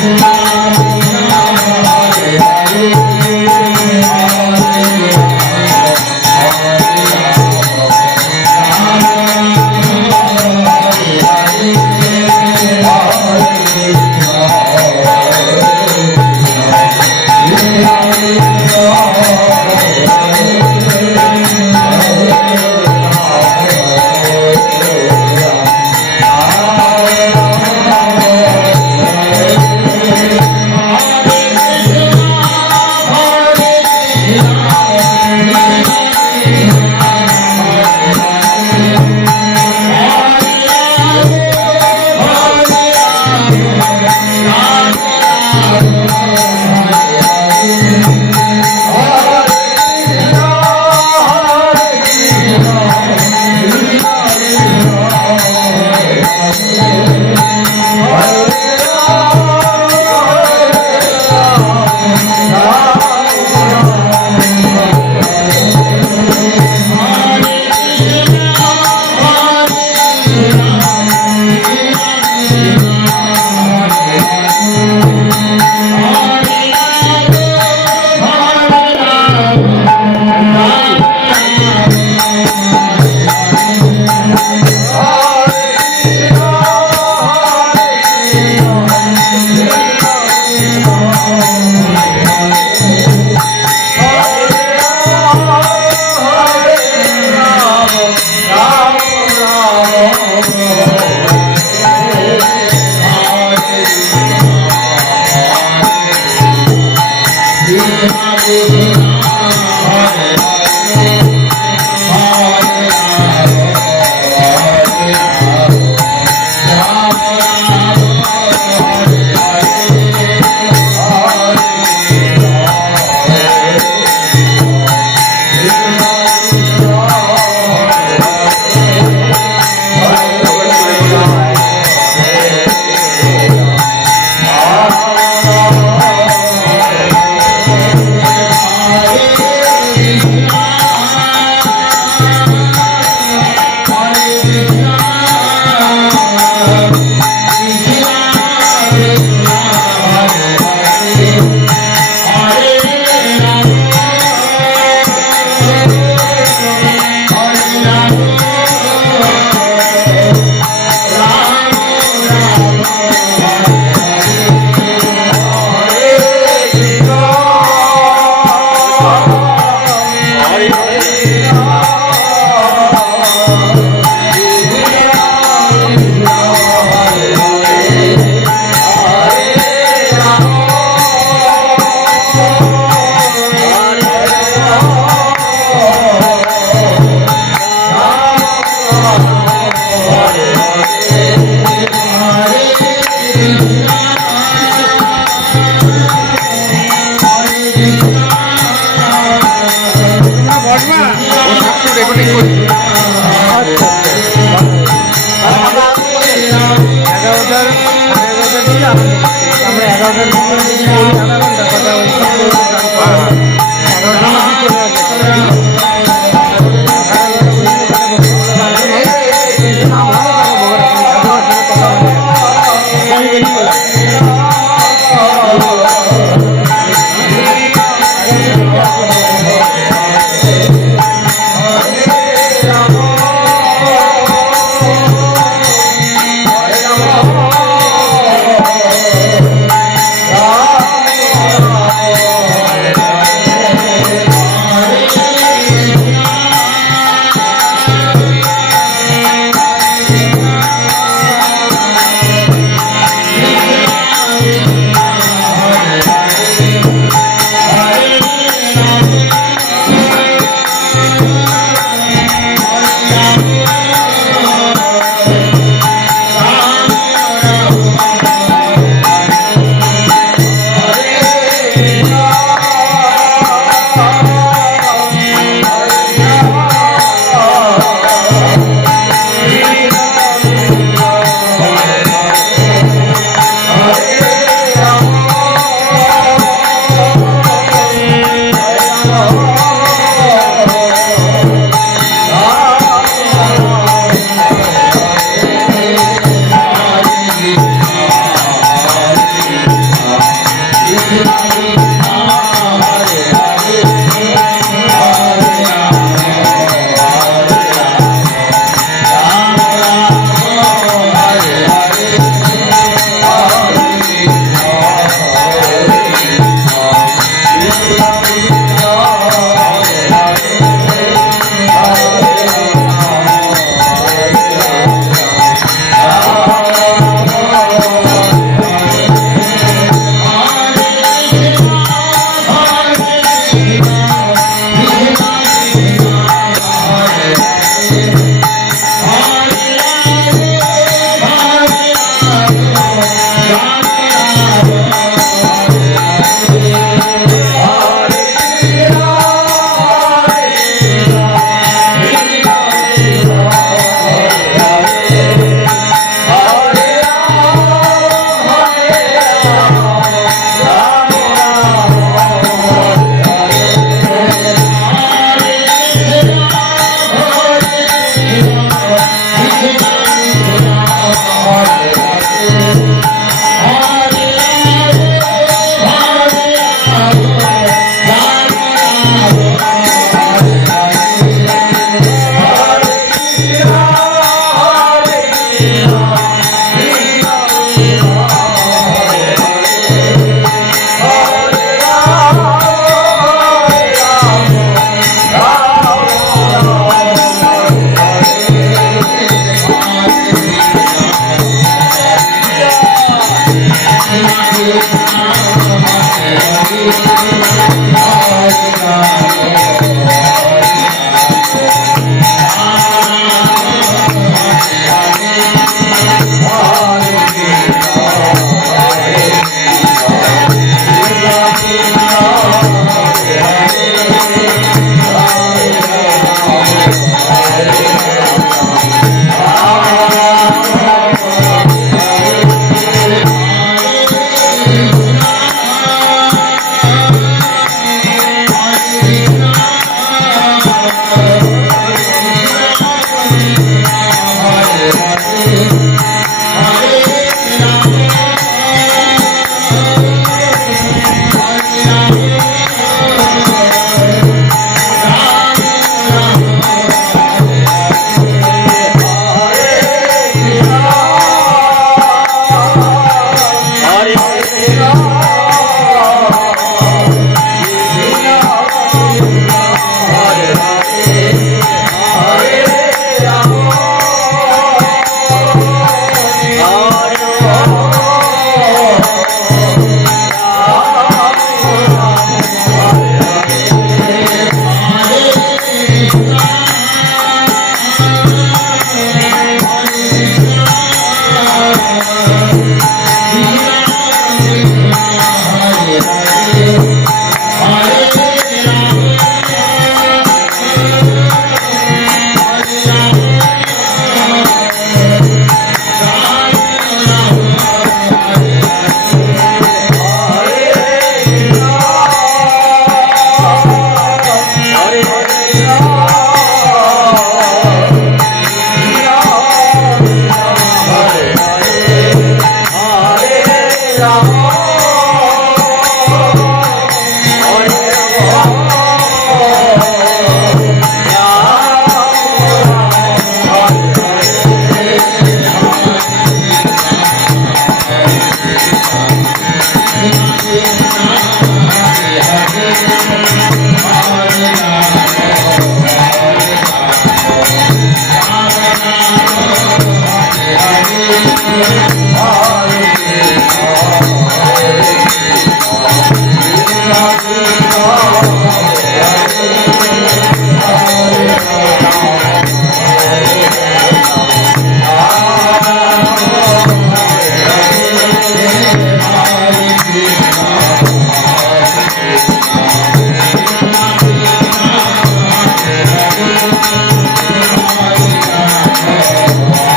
Hare Yeah.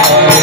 Hare